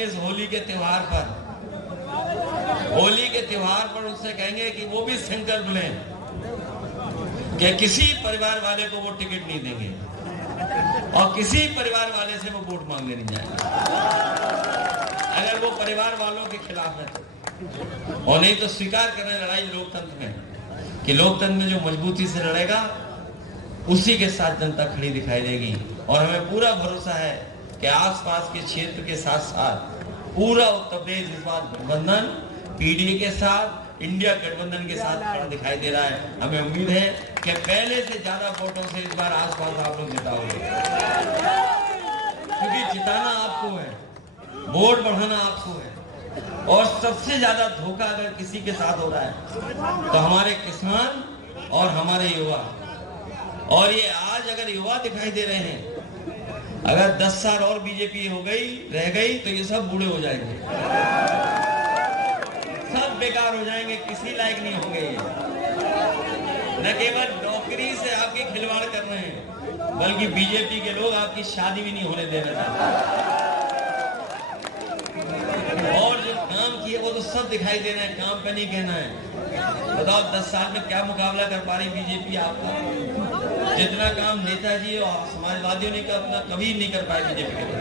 जाएंगे इस होली के त्योहार पर, होली के त्योहार पर उससे कहेंगे कि वो भी संकल्प लें कि किसी परिवार वाले को वो टिकट नहीं देंगे और किसी परिवार वाले से वो वोट मांगने नहीं जाएंगे अगर वो परिवार वालों के खिलाफ है तो। और नहीं तो स्वीकार करें लड़ाई लोकतंत्र में कि लोकतंत्र में जो मजबूती से लड़ेगा उसी के साथ जनता खड़ी दिखाई देगी। और हमें पूरा भरोसा है कि आसपास के क्षेत्र के साथ साथ पूरा उत्तर प्रदेश इस बार गठबंधन पीडीए के साथ, इंडिया गठबंधन के साथ खड़ा दिखाई दे रहा है। हमें उम्मीद है कि पहले से ज्यादा वोटों से इस बार आसपास आप लोग जिताओगे, क्योंकि जिताना आपको है, वोट बढ़ाना आपको है। और सबसे ज्यादा धोखा अगर किसी के साथ हो रहा है तो हमारे किसान और हमारे युवा। और ये आज अगर युवा दिखाई दे रहे हैं, अगर 10 साल और बीजेपी रह गई तो ये सब बूढ़े हो जाएंगे, सब बेकार हो जाएंगे, किसी लायक नहीं होंगे ये। न केवल नौकरी से आपके खिलवाड़ कर रहे हैं बल्कि बीजेपी के लोग आपकी शादी भी नहीं होने दे रहे। और जो काम किए वो तो सब दिखाई दे रहे हैं, काम पे नहीं कहना है। बताओ 10 साल में क्या मुकाबला कर पा रही बीजेपी आपका? जितना काम नेताजी और समाजवादियों ने अपना कभी नहीं कर पाए बीजेपी के लोग।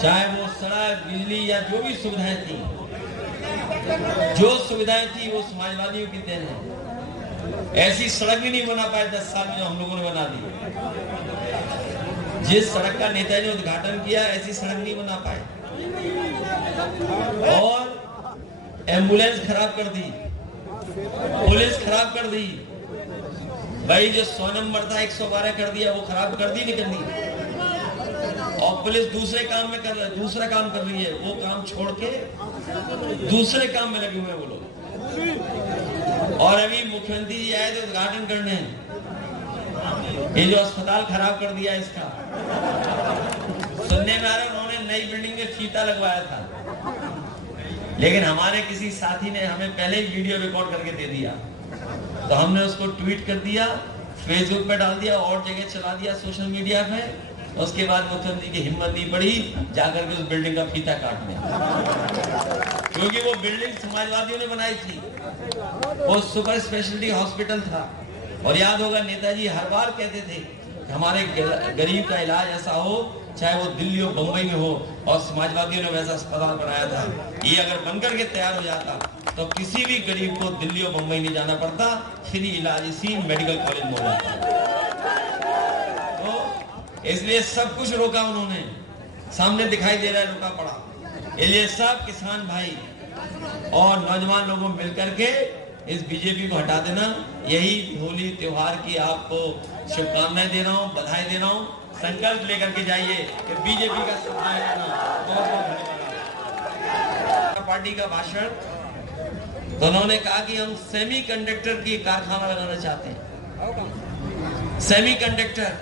चाहे वो सड़क, बिजली या जो भी सुविधाएं थी, जो सुविधाएं थी वो समाजवादियों की देन है। ऐसी सड़क भी नहीं बना पाए 10 साल में जो हम लोगों ने बना दी। जिस सड़क का नेताजी ने उद्घाटन किया ऐसी सड़क नहीं बना पाए। और एम्बुलेंस खराब कर दी, पुलिस खराब कर दी, भाई जो 100 नंबर था 112 कर दिया, वो खराब कर दी, नहीं कर दी। और पुलिस दूसरे काम में दूसरा काम कर रही है, वो काम छोड़ के दूसरे काम में लगे हुए हैं वो लोग। और अभी मुख्यमंत्री जी आए थे उद्घाटन करने, ये जो अस्पताल खराब कर दिया इसका, सुनने में आ रहा है उन्होंने नई बिल्डिंग में फीता लगवाया था, लेकिन हमारे किसी साथी ने हमें पहले ही वीडियो रिकॉर्ड करके दे दिया, तो हमने उसको ट्वीट कर दिया, फेसबुक पे डाल दिया और जगह चला दिया सोशल मीडिया पे। उसके बाद मुख्यमंत्री की हिम्मत नहीं पड़ी जाकर के उस बिल्डिंग का फीता काटने, क्योंकि वो बिल्डिंग समाजवादियों ने बनाई थी, वो सुपर स्पेशलिटी हॉस्पिटल था। और याद होगा नेताजी हर बार कहते थे हमारे गरीब का इलाज ऐसा हो, चाहे वो दिल्ली हो बंबई में हो, और समाजवादियों ने वैसा अस्पताल बनाया था। ये अगर बनकर के तैयार हो जाता तो किसी भी गरीब को दिल्ली और बंबई नहीं जाना पड़ता, फ्री इलाज इसी मेडिकल कॉलेज में हो जाता। तो इसलिए सब कुछ रोका उन्होंने, सामने दिखाई दे रहा है रोका पड़ा। इसलिए सब किसान भाई और नौजवान लोगों मिलकर के इस बीजेपी को हटा देना। यही होली त्योहार की आपको शुभकामनाएं दे रहा हूँ, बधाई दे रहा हूँ। संकल्प लेकर के जाइए कि बीजेपी का सत्याग्रह करना। बहुत धन्यवाद। पार्टी का भाषण तो उन्होंने कहा कि हम सेमीकंडक्टर की कारखाना लगाना चाहते हैं, सेमीकंडक्टर,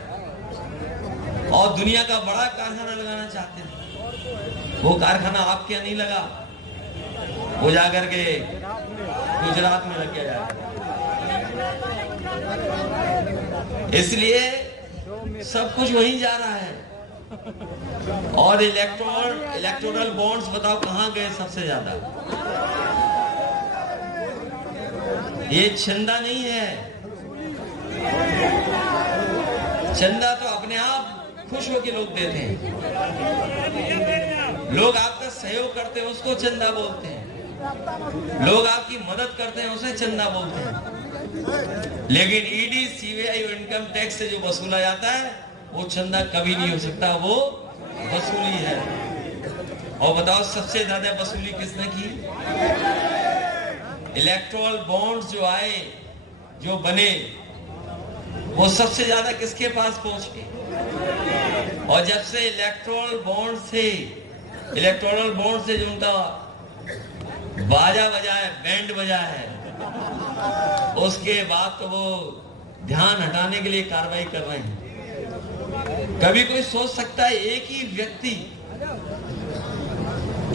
और दुनिया का बड़ा कारखाना लगाना चाहते हैं। वो कारखाना आपके यहाँ नहीं लगा, वो जाकर के गुजरात में लग गया। इसलिए सब कुछ वहीं जा रहा है। और इलेक्टोरल बॉन्ड्स बताओ कहां गए सबसे ज्यादा? ये चंदा नहीं है, चंदा तो अपने आप खुश होकर लोग देते हैं, लोग आपका सहयोग करते हैं उसको चंदा बोलते हैं, लोग आपकी मदद करते हैं उसे चंदा बोलते हैं। लेकिन ईडी, सीबीआई और इनकम टैक्स से जो वसूला जाता है वो चंदा कभी नहीं हो सकता, वो वसूली है। और बताओ सबसे ज्यादा वसूली किसने की? इलेक्टोरल बॉन्ड्स जो आए, जो बने, वो सबसे ज्यादा किसके पास पहुंचे? और जब से इलेक्टोरल बॉन्ड से जो उनका बाजा बजा है, बैंड बजा है, उसके बाद तो वो ध्यान हटाने के लिए कार्रवाई कर रहे हैं। कभी कोई सोच सकता है एक ही व्यक्ति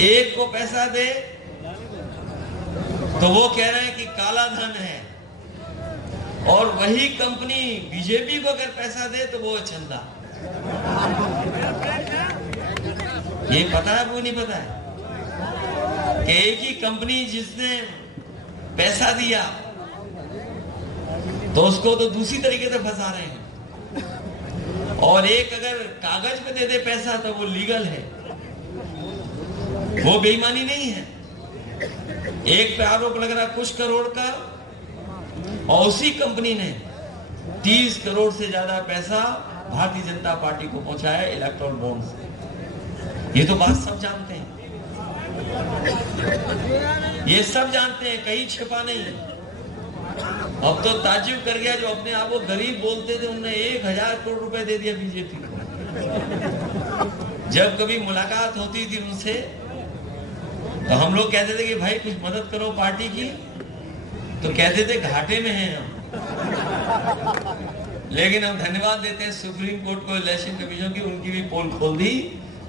एक को पैसा दे तो वो कह रहे हैं कि काला धन है, और वही कंपनी बीजेपी को अगर पैसा दे तो वो चंदा। ये पता है वो नहीं पता है कि एक ही कंपनी जिसने पैसा दिया तो उसको तो दूसरी तरीके से फंसा रहे हैं, और एक अगर कागज पे दे दे पैसा तो वो लीगल है, वो बेईमानी नहीं है। एक पे आरोप लग रहा कुछ करोड़ का, और उसी कंपनी ने 30 करोड़ से ज्यादा पैसा भारतीय जनता पार्टी को पहुंचाया इलेक्ट्रॉल बॉन्ड से। ये तो बात सब जानते हैं, ये सब जानते हैं, कहीं छिपा नहीं है। अब तो ताज्जुब कर गया, जो अपने आप को गरीब बोलते थे उन्होंने 1000 करोड़ रुपए दे दिया बीजेपी को। जब कभी मुलाकात होती थी उनसे तो हम लोग कहते थे कि भाई कुछ मदद करो पार्टी की, तो कहते थे घाटे में हैं हम। लेकिन हम धन्यवाद देते हैं सुप्रीम कोर्ट को, इलेक्शन कमीशन की, उनकी भी पोल खोल दी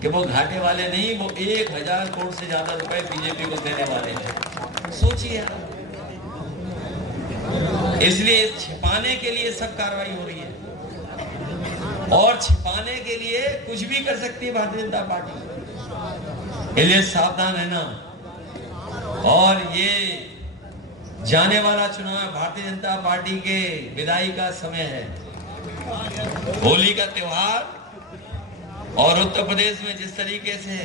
कि वो घाटे वाले नहीं, वो 1000 करोड़ से ज्यादा रुपए बीजेपी को देने वाले हैं। सोचिए, इसलिए छिपाने के लिए सब कार्रवाई हो रही है, और छिपाने के लिए कुछ भी कर सकती है भारतीय जनता पार्टी। इसलिए सावधान रहना। और ये जाने वाला चुनाव है, भारतीय जनता पार्टी के विदाई का समय है, होली का त्योहार, और उत्तर प्रदेश में जिस तरीके से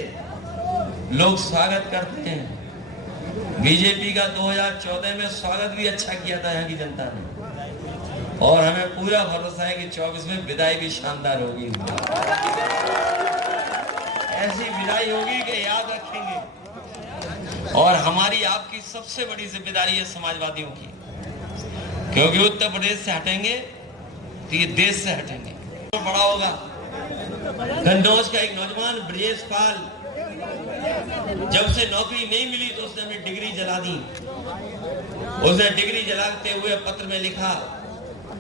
लोग स्वागत करते हैं, बीजेपी का 2014 में स्वागत भी अच्छा किया था यहाँ की जनता ने, और हमें पूरा भरोसा है कि 24 में विदाई भी शानदार होगी। ऐसी विदाई होगी कि याद रखेंगे। और हमारी आपकी सबसे बड़ी जिम्मेदारी है समाजवादियों की, क्योंकि उत्तर प्रदेश से हटेंगे तो ये देश से हटेंगे। तो बड़ा होगा। कन्नौज का एक नौजवान ब्रजेश पाल, जब से नौकरी नहीं मिली तो उसने अपनी डिग्री जला दी। उसने डिग्री जलाते हुए पत्र में लिखा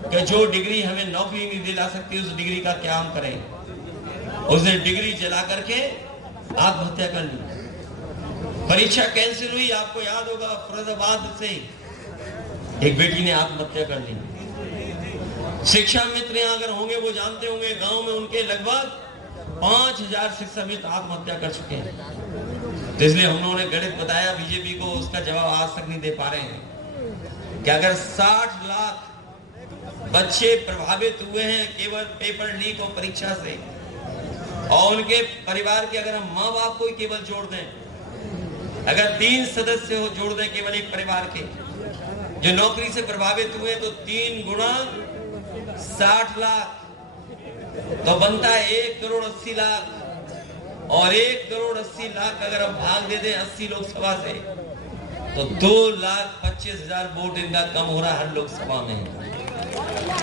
कि जो डिग्री हमें नौकरी नहीं दिला सकती उस डिग्री का क्या हम करें। उसने डिग्री जला करके आत्महत्या कर ली। परीक्षा कैंसिल हुई, आपको याद होगा, फरीदाबाद से एक बेटी ने आत्महत्या कर ली। शिक्षा मित्र यहाँ अगर होंगे वो जानते होंगे, गांव में उनके लगभग 5000 शिक्षा मित्र आत्महत्या कर चुके हैं। तो इसलिए हम लोगों ने गणित बताया बीजेपी को, उसका जवाब आज तक नहीं दे पा रहे हैं कि अगर 60 लाख बच्चे प्रभावित हुए हैं केवल पेपर लीक और परीक्षा से, और उनके परिवार के अगर हम माँ बाप को ही केवल जोड़ दें, अगर 3 सदस्य हो जोड़ दें केवल एक परिवार के जो नौकरी से प्रभावित हुए, तो 3 गुना 60 लाख तो बनता है 1 करोड़ 80 लाख। और 1 करोड़ 80 लाख अगर हम भाग दे दें 80 लोकसभा से, तो 2,25,000 वोट इनका कम हो रहा है हर लोकसभा में।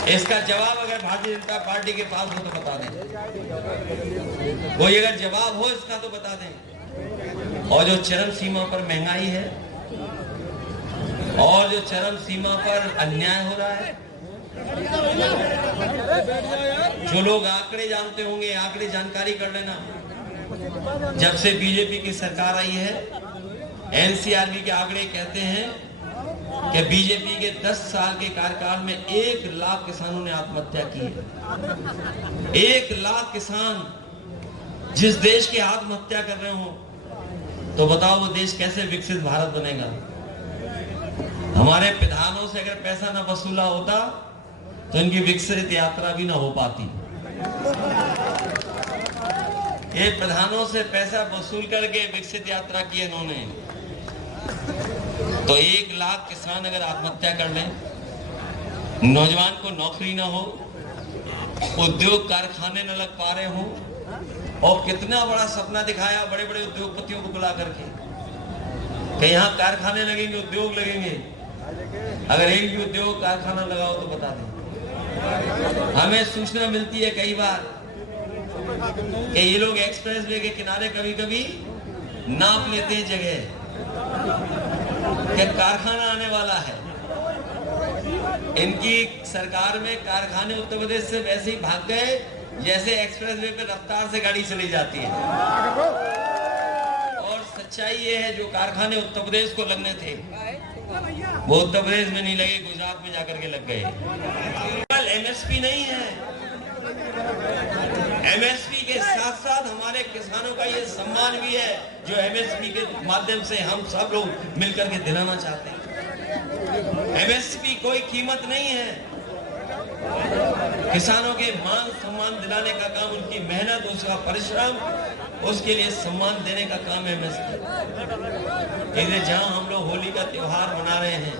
इसका जवाब अगर भारतीय जनता पार्टी के पास हो तो बता दें, कोई अगर जवाब हो इसका तो बता दें। और जो चरम सीमा पर महंगाई है, और जो चरम सीमा पर अन्याय हो रहा है, जो लोग आंकड़े जानते होंगे, आंकड़े जानकारी कर लेना। जब से बीजेपी की सरकार आई है, एनसीआरबी के आंकड़े कहते हैं कि बीजेपी के 10 साल के कार्यकाल में 1 लाख किसानों ने आत्महत्या की है। 1 लाख किसान जिस देश की आत्महत्या कर रहे हो, तो बताओ वो देश कैसे विकसित भारत बनेगा। हमारे प्रधानों से अगर पैसा ना वसूला होता तो इनकी विकसित यात्रा भी ना हो पाती। ये प्रधानों से पैसा वसूल करके विकसित यात्रा की इन्होंने। तो 1 लाख किसान अगर आत्महत्या कर लें, नौजवान को नौकरी ना हो, उद्योग कारखाने न लग पा रहे हो, और कितना बड़ा सपना दिखाया बड़े बड़े उद्योगपतियों को बुला करके कि यहाँ कारखाने लगेंगे, उद्योग लगेंगे। अगर एक भी उद्योग कारखाना लगाओ तो बता दें। हमें सूचना मिलती है कई बार कि ये लोग एक्सप्रेस वे के किनारे कभी कभी नाप लेते हैं जगह कि कारखाना आने वाला है। इनकी सरकार में कारखाने उत्तर प्रदेश से वैसे ही भाग गए जैसे एक्सप्रेस वे पे रफ्तार से गाड़ी चली जाती है। और सच्चाई ये है, जो कारखाने उत्तर प्रदेश को लगने थे वो उत्तर प्रदेश में नहीं लगे, गुजरात में जाकर के लग गए। एमएसपी नहीं है, एमएसपी के साथ साथ हमारे किसानों का ये सम्मान भी है जो एमएसपी के माध्यम से हम सब लोग मिलकर के दिलाना चाहते हैं। एमएसपी कोई कीमत नहीं है, किसानों के मान सम्मान दिलाने का काम, उनकी मेहनत, उसका परिश्रम, उसके लिए सम्मान देने का काम है एमएसपी। इसलिए जहां हम लोग होली का त्योहार मना रहे हैं,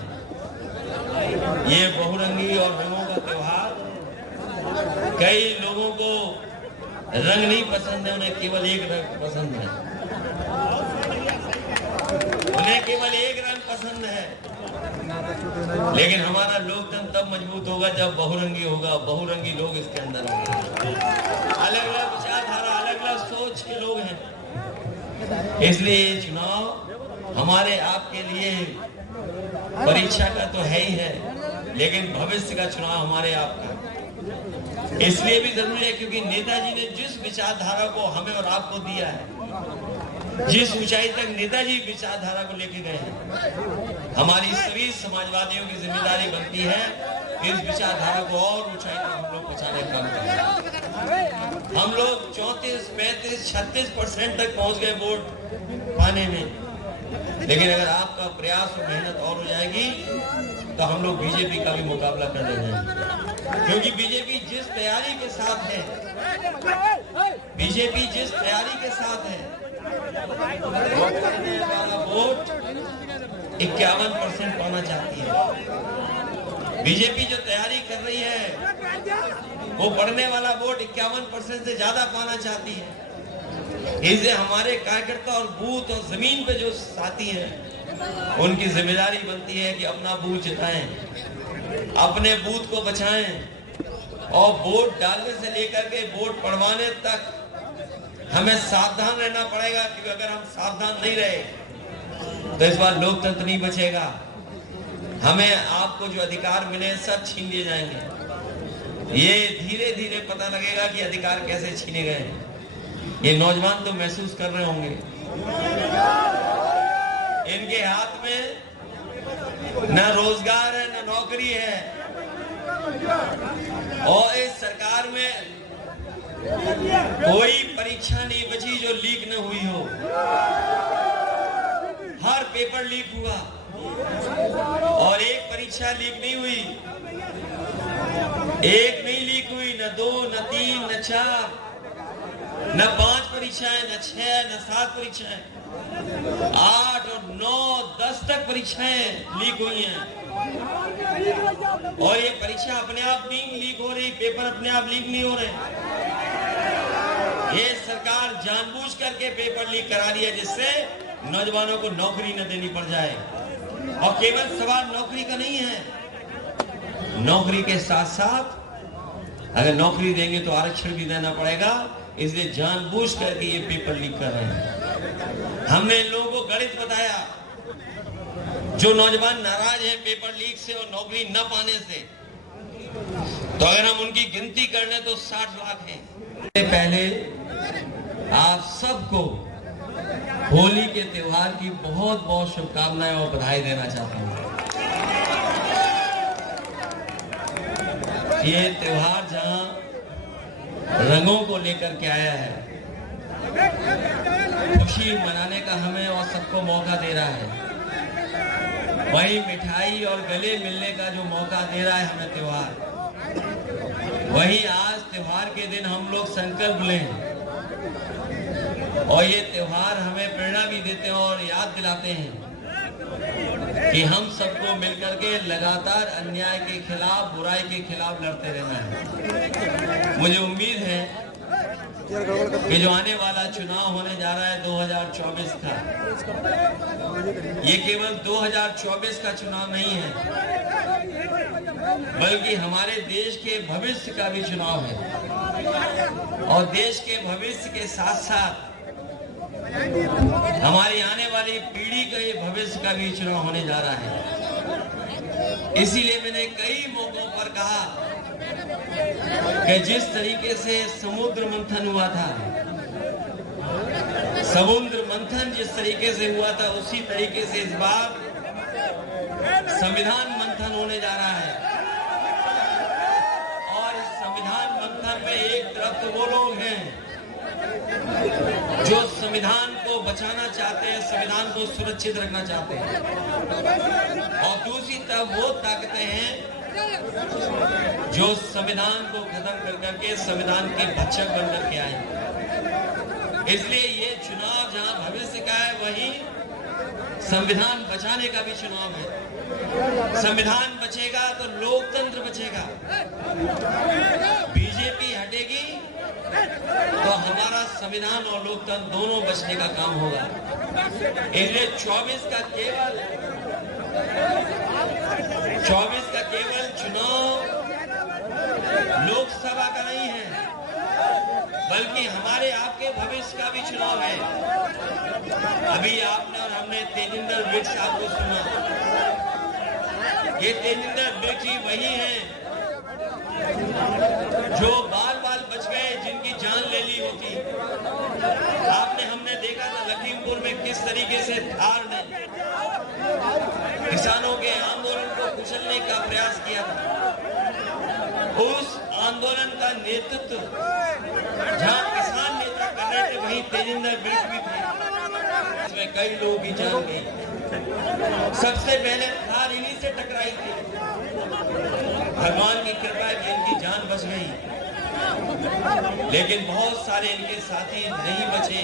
ये बहुरंगी और रंगों का त्योहार, कई लोगों को रंग नहीं पसंद है, उन्हें केवल एक रंग पसंद है, उन्हें केवल एक रंग पसंद है। लेकिन हमारा लोकतंत्र तब मजबूत होगा जब बहुरंगी होगा, बहुरंगी लोग इसके अंदर होंगे, अलग अलग विचारधारा, अलग अलग सोच के लोग हैं। इसलिए ये चुनाव हमारे आपके लिए परीक्षा का तो है ही है, लेकिन भविष्य का चुनाव हमारे आपका इसलिए भी जरूरी है क्योंकि नेताजी ने जिस विचारधारा को हमें और आपको दिया है, जिस ऊंचाई तक नेताजी विचारधारा को लेके गए हैं, हमारी सभी समाजवादियों की जिम्मेदारी बनती है इस विचारधारा को और ऊंचाई तक हम लोग पहुंचाने का काम करें। हम लोग 34, 35, 36% तक पहुंच गए वोट पाने में, लेकिन अगर आपका प्रयास और मेहनत और हो जाएगी तो हम लोग बीजेपी का भी मुकाबला कर लेंगे। क्योंकि बीजेपी जिस तैयारी के साथ है, बीजेपी जिस तैयारी के साथ है, वोट 51% पाना चाहती है। बीजेपी जो तैयारी कर रही है वो पढ़ने वाला वोट 51% से ज्यादा पाना चाहती है। इससे हमारे कार्यकर्ता और बूथ और जमीन पे जो साथी हैं, उनकी जिम्मेदारी बनती है कि अपना बूथ जिताएं, अपने बूथ को बचाएं और वोट डालने से लेकर के वोट पड़वाने तक हमें सावधान रहना पड़ेगा। क्योंकि अगर हम सावधान नहीं रहे तो इस बार लोकतंत्र नहीं बचेगा, हमें आपको जो अधिकार मिले सब छीन लिए जाएंगे। ये धीरे धीरे पता लगेगा कि अधिकार कैसे छीने गए। ये नौजवान तो महसूस कर रहे होंगे, इनके हाथ में न रोजगार है न नौकरी है, और इस सरकार में कोई परीक्षा नहीं बची जो लीक न हुई हो। हर पेपर लीक हुआ और एक परीक्षा लीक नहीं हुई, एक नहीं लीक हुई, न 2, न 3, न 4, न 5 परीक्षाएं, न 6, न 7 परीक्षाएं, 8 और 9, 10 तक परीक्षाएं लीक हुई हैं। और ये परीक्षा अपने आप नहीं लीक हो रही, पेपर अपने आप लीक नहीं हो रहे। ये सरकार जानबूझ करके पेपर लीक करा रही है जिससे नौजवानों को नौकरी न देनी पड़ जाए। और केवल सवाल नौकरी का नहीं है, नौकरी के साथ साथ अगर नौकरी देंगे तो आरक्षण भी देना पड़ेगा। इसलिए जानबूझ करके ये पेपर लीक कर रहे हैं। हमने इन लोगों को गणित बताया, जो नौजवान नाराज हैं पेपर लीक से और नौकरी न पाने से, तो अगर हम उनकी गिनती कर लें तो 60 लाख हैं। पहले आप सबको होली के त्योहार की बहुत बहुत शुभकामनाएं और बधाई देना चाहता हूं। ये त्योहार जहां रंगों को लेकर के आया है, खुशी मनाने का हमें और सबको मौका दे रहा है, वही मिठाई और गले मिलने का जो मौका दे रहा है हमें त्योहार, वही आज त्योहार के दिन हम लोग संकल्प लें। और ये त्योहार हमें प्रेरणा भी देते हैं और याद दिलाते हैं कि हम सबको मिलकर के लगातार अन्याय के खिलाफ, बुराई के खिलाफ लड़ते रहना है। मुझे उम्मीद है कि जो आने वाला चुनाव होने जा रहा है 2024 का, ये केवल 2024 का चुनाव नहीं है, बल्कि हमारे देश के भविष्य का भी चुनाव है। और देश के भविष्य के साथ साथ हमारी आने वाली पीढ़ी का ये भविष्य का भी चुनाव होने जा रहा है। इसीलिए मैंने कई मौकों पर कहा कि जिस तरीके से समुद्र मंथन हुआ था, समुद्र मंथन जिस तरीके से हुआ था, उसी तरीके से इस बार संविधान मंथन होने जा रहा है। और इस संविधान मंथन में एक तरफ तो वो लोग हैं जो संविधान को बचाना चाहते हैं, संविधान को सुरक्षित रखना चाहते हैं, और दूसरी तरफ वो ताकतें हैं जो संविधान को खत्म कर करके संविधान के भक्षक बनकर के आए। इसलिए ये चुनाव जहां भविष्य का है, वहीं संविधान बचाने का भी चुनाव है। संविधान बचेगा तो लोकतंत्र बचेगा। बीजेपी हटेगी तो हमारा संविधान और लोकतंत्र दोनों बचने का काम होगा। इसलिए 24 का केवल चुनाव लोकसभा का नहीं है, बल्कि हमारे आपके भविष्य का भी चुनाव है। अभी आपने और हमने तेजिंदर वृक्ष आपको सुना। ये तेजिंदर वृक्ष ही वही है जो बाल बाल बच गए, जिनकी जान ले ली होती। हमने देखा था लखीमपुर में किस तरीके से थार ने किसानों के आंदोलन को कुचलने का प्रयास किया था। उस आंदोलन का नेतृत्व जहां किसान नेता कर रहे थे, वहीं तेजिंदर वृक्ष भी थे। इसमें कई लोगों की जान गई। सबसे पहले थार इन्हीं से टकराई थी। भगवान की कृपा है कि इनकी जान बच गई, लेकिन बहुत सारे इनके साथी नहीं बचे।